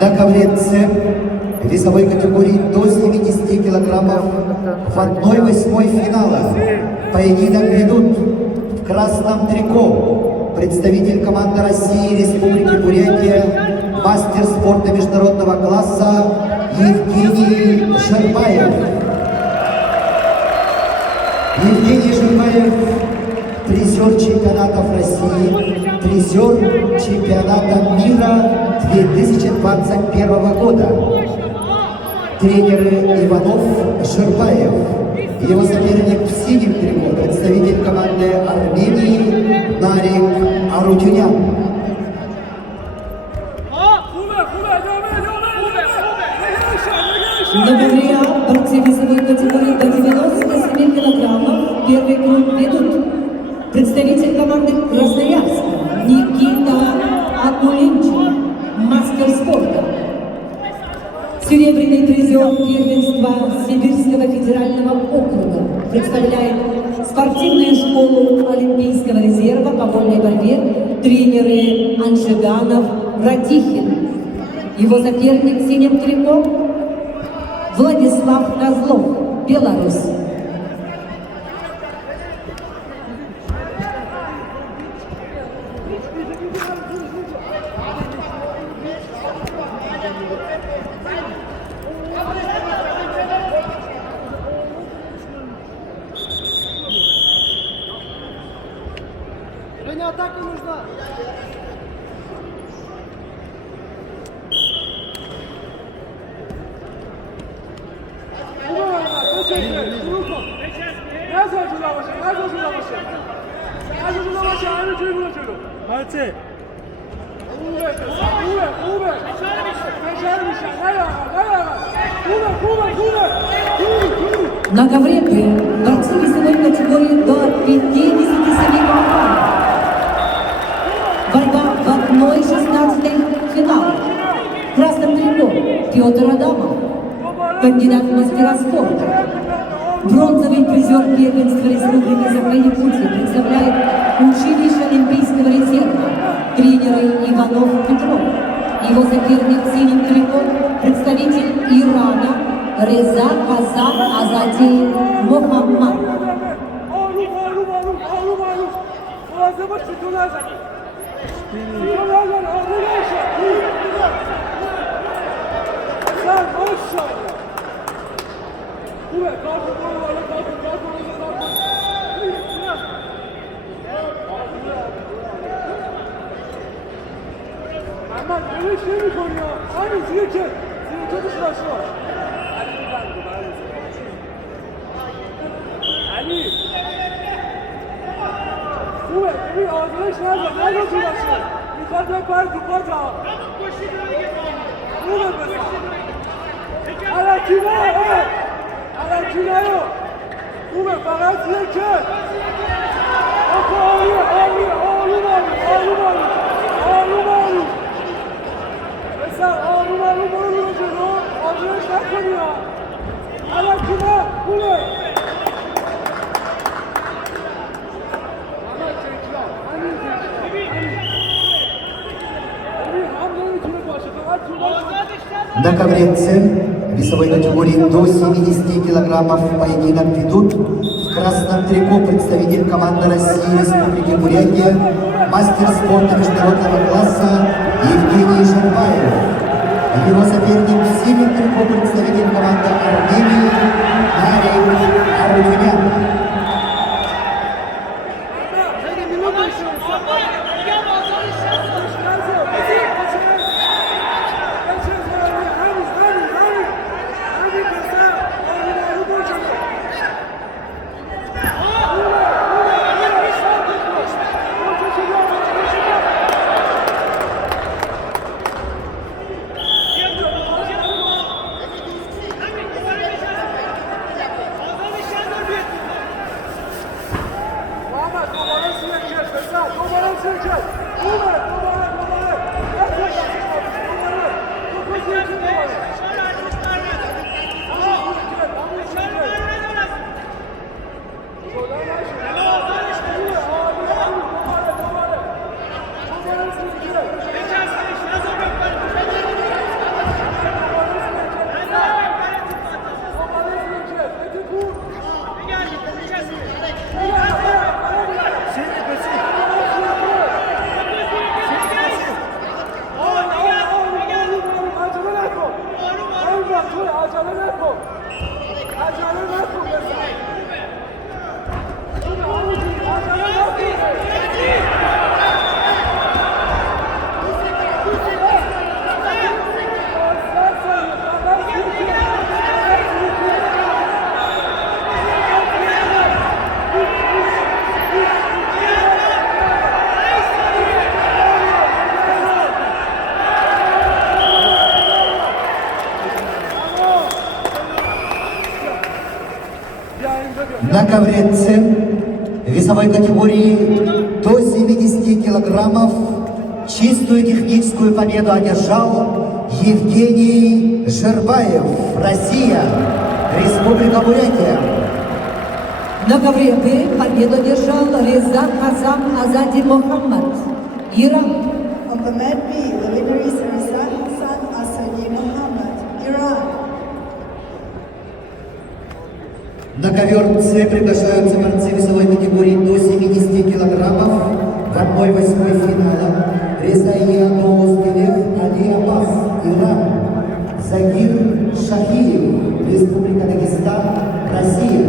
На ковренце весовой категории до 70 килограммов в 1/8 финала поединок ведут в красном трико представитель команды России Республики Бурятия, мастер спорта международного класса Евгений Жербаев. Евгений Жербаев – призер чемпионатов России, призер чемпионата мира 2021 года. Тренеры Иванов, Жербаев. Его соперник в синем трико, представитель команды Армении Нарик Арутюнян. На ковре борцы весовой категории до 97 килограммов первый круг ведут представитель команды Красноярска Никита Акулинчин, мастер спорта. Серебряный призер первенства Сибирского федерального округа представляет спортивную школу Олимпийского резерва по вольной борьбе тренеры Аншиганов Ратихин. Его соперник в синем трико Владислав Козлов, Беларусь. Женя, атака нужна. На ковре борцы весовой категории до 57 килограмм. Борьба в 1/16 финала. В красном трико Петр Адамов, кандидат в мастера спорта. Бронзовый призер первенства Республики Саха-Якутия представляет училище Олимпийского резерва, тренеры Иванов Петров. Его соперник в синем трико представитель Ирана Реза Хасан Азади Мухаммад. На ковренце весовой категории до 70 килограммов поединок ведут в красном трико представитель команды России Республики Бурятия, мастер спорта международного класса Евгений Жербаев. Его соперник в синем трико представитель команды Армении Нарик Арутюнян. На ковре С весовой категории до 70 килограммов чистую техническую победу одержал Евгений Жербаев, Россия, Республика Бурятия. На ковре Б победу одержал Реза Хазам Азади Мохаммад, Иран. On the mat B, the winner is Rizan Hassan Asadi Muhammad, Iran. На ковер С приглашаются борцы весовой категории до 70 килограммов в 1/8 финала. Резая Ноустелев, Али Аббас, Иран. Загир Шахиев, Республика Дагестан, Россия.